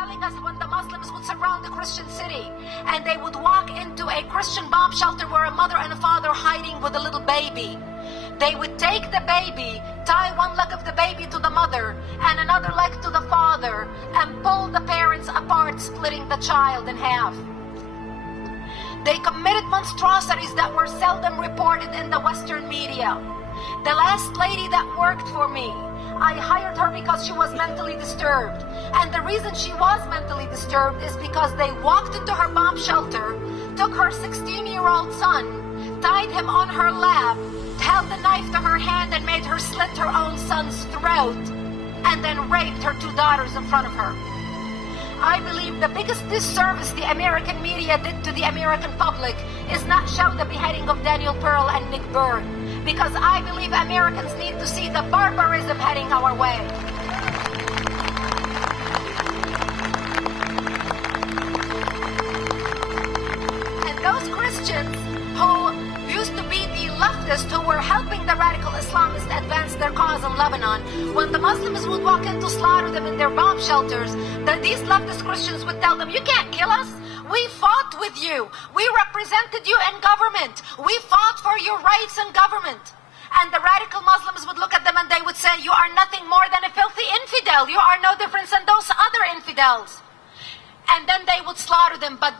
telling us when the Muslims would surround the Christian city and they would walk into a Christian bomb shelter where a mother and a father hiding with a little baby. They would take the baby, tie one leg of the baby to the mother and another leg to the father, and pull the parents apart, splitting the child in half. They committed monstrosities that were seldom reported in the Western media. The last lady that worked for me, I hired her because she was mentally disturbed. And the reason she was mentally disturbed is because they walked into her bomb shelter, took her 16-year-old son, tied him on her lap, held the knife to her hand and made her slit her own son's throat, and then raped her 2 daughters in front of her. I believe the biggest disservice the American media did to the American public is not show the beheading of Daniel Pearl and Nick Byrd, because I believe Americans need to see the barbarism heading our way. And those Christians who used to be the leftists who were helping the radical Islamists advance their cause in Lebanon, when the Muslims would walk in to slaughter them in their bomb shelters, these leftist Christians would tell them, "You can't kill us. We fought with you. We represented you in government. We fought for your rights in government." And the radical Muslims would look at them and they would say, "You are nothing more than a filthy infidel. You are no different than those other infidels." And then they would slaughter them. But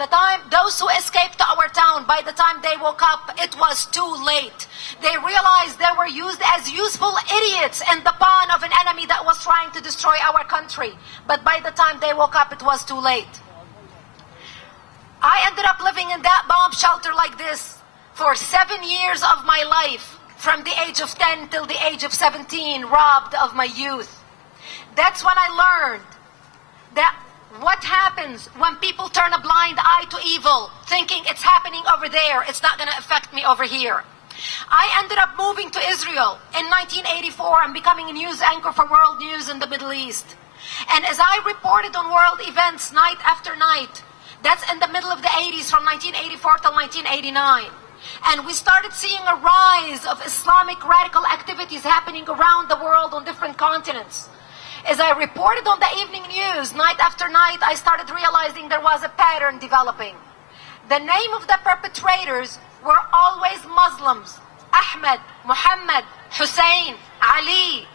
those who escaped to our town, by the time they woke up, it was too late. They realized they were used as useful idiots in the pawn of an enemy that was trying to destroy our country. But by the time they woke up, it was too late. I ended up living in that bomb shelter like this for 7 years of my life, from the age of 10 till the age of 17, robbed of my youth. That's when I learned that what happens when people turn a blind eye to evil, thinking it's happening over there, it's not going to affect me over here. I ended up moving to Israel in 1984 and becoming a news anchor for World News in the Middle East. And as I reported on world events night after night, that's in the middle of the 80s, from 1984 till 1989. And we started seeing a rise of Islamic radical activities happening around the world on different continents. As I reported on the evening news, night after night, I started realizing there was a pattern developing. The name of the perpetrators were always Muslims: Ahmed, Muhammad, Hussein, Ali.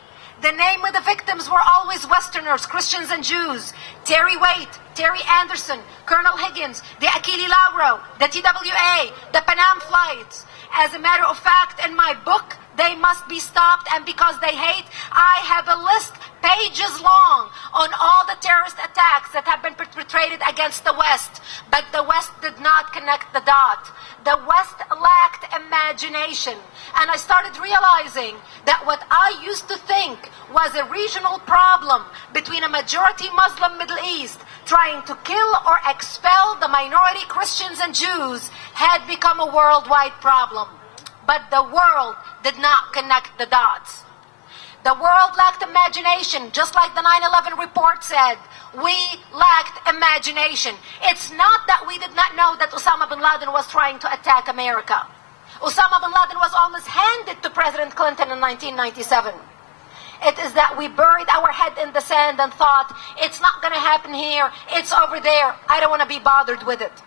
The name of the victims were always Westerners, Christians and Jews: Terry Waite, Terry Anderson, Colonel Higgins, the Achille Lauro, the TWA, the Panam flights. As a matter of fact, in my book, They Must Be Stopped and Because They Hate, I have a list pages long on all the terrorist attacks that have been perpetrated against the West. But the West did not connect the dot. The West lacked imagination. And I started realizing that what I used to think was a regional problem between a majority Muslim Middle East trying to kill or expel the minority Christians and Jews had become a worldwide problem. But the world did not connect the dots. The world lacked imagination, just like the 9/11 report said. We lacked imagination. It's not that we did not know that Osama bin Laden was trying to attack America. Osama bin Laden was almost handed to President Clinton in 1997. It is that we buried our head in the sand and thought, it's not going to happen here, it's over there, I don't want to be bothered with it.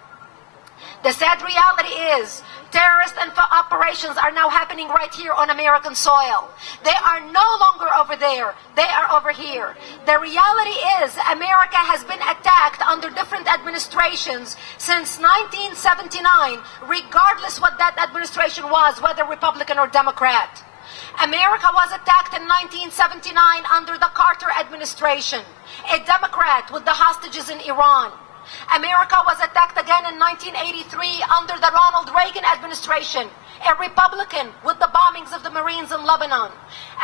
The sad reality is, terrorist operations are now happening right here on American soil. They are no longer over there, they are over here. The reality is, America has been attacked under different administrations since 1979, regardless what that administration was, whether Republican or Democrat. America was attacked in 1979 under the Carter administration, a Democrat with the hostages in Iran. America was attacked again in 1983 under the Ronald Reagan administration, a Republican with the bombings of the Marines in Lebanon.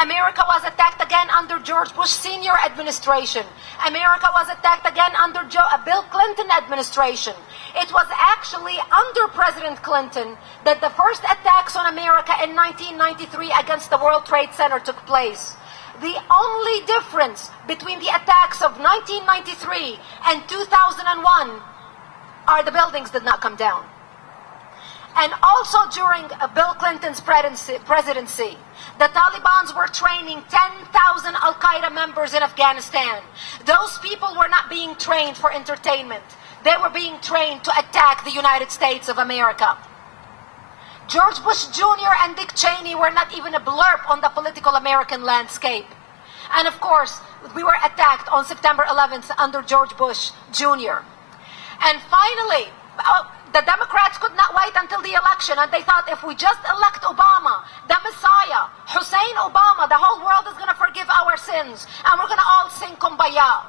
America was attacked again under George Bush Sr. administration. America was attacked again under Bill Clinton administration. It was actually under President Clinton that the first attacks on America in 1993 against the World Trade Center took place. The only difference between the attacks of 1993 and 2001 are the buildings did not come down. And also during Bill Clinton's presidency, the Taliban were training 10,000 Al-Qaeda members in Afghanistan. Those people were not being trained for entertainment. They were being trained to attack the United States of America. George Bush Jr. and Dick Cheney were not even a blurb on the political American landscape. And of course, we were attacked on September 11th under George Bush Jr. And finally, the Democrats could not wait until the election, and they thought if we just elect Obama, the Messiah, Hussein Obama, the whole world is going to forgive our sins, and we're going to all sing Kumbaya.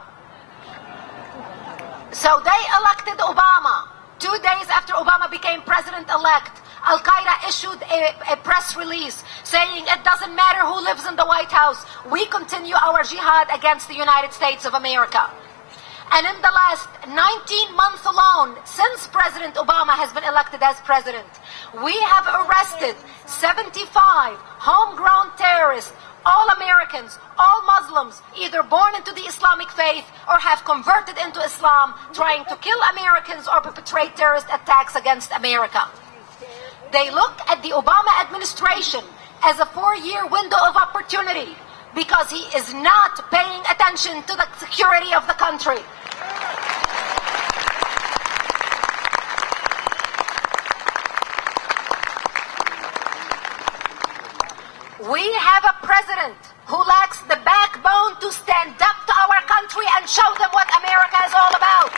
So they elected Obama. 2 days after Obama became president-elect, Al-Qaeda issued a press release saying it doesn't matter who lives in the White House, we continue our jihad against the United States of America. And in the last 19 months alone, since President Obama has been elected as president, we have arrested 75 homegrown terrorists, all Americans, all Muslims, either born into the Islamic faith or have converted into Islam, trying to kill Americans or perpetrate terrorist attacks against America. They look at the Obama administration as a 4-year window of opportunity because he is not paying attention to the security of the country. We have a president who lacks the backbone to stand up to our country and show them what America is all about.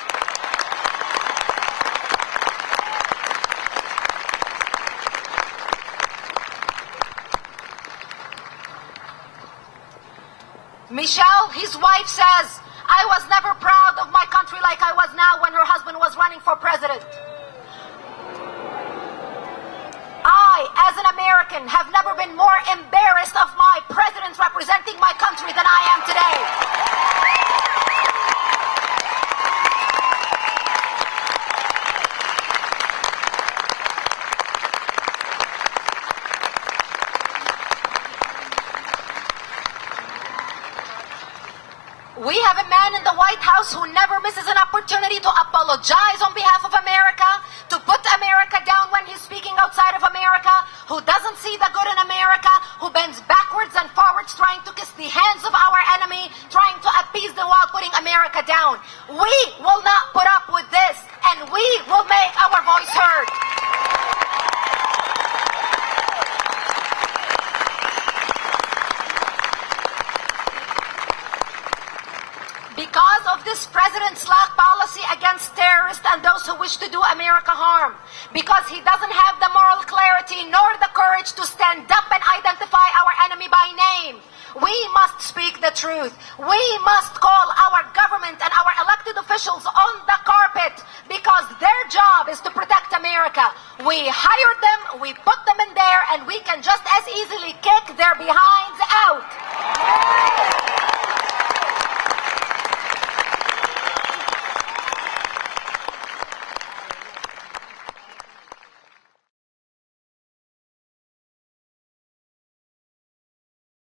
Michelle, his wife, says, I was never proud of my country like I was now when her husband was running for president. I, as an American, have never been more embarrassed of my presidents representing my country than I am today. We have a man in the White House who never misses an opportunity to apologize on behalf of America, to put America down when he's speaking outside of America, who doesn't see the good in America, who bends backwards and forwards trying to kiss the hands of our enemy, trying to appease them while putting America down. We will not put up with this, and we will make our voice heard. Because of this president's slack policy against terrorists and those who wish to do America harm, because he doesn't have the moral clarity nor the courage to stand up and identify our enemy by name, we must speak the truth. We must call our government and our elected officials on the carpet because their job is to protect America. We hired them, we put them in there, and we can just as easily kick their behinds out.